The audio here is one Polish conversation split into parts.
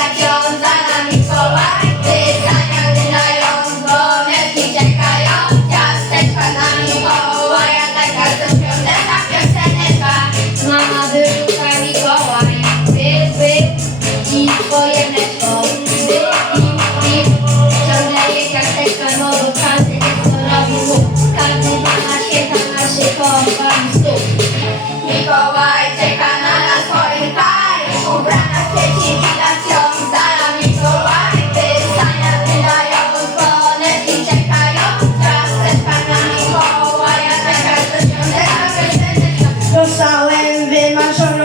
Gracias.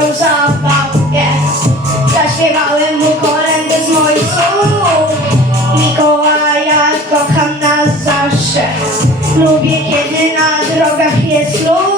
moją zabawkę Zaśpiewałem mu kolendę z moich słów. Mikołaja kocham nas zawsze. Lubię kiedy na drogach jest lód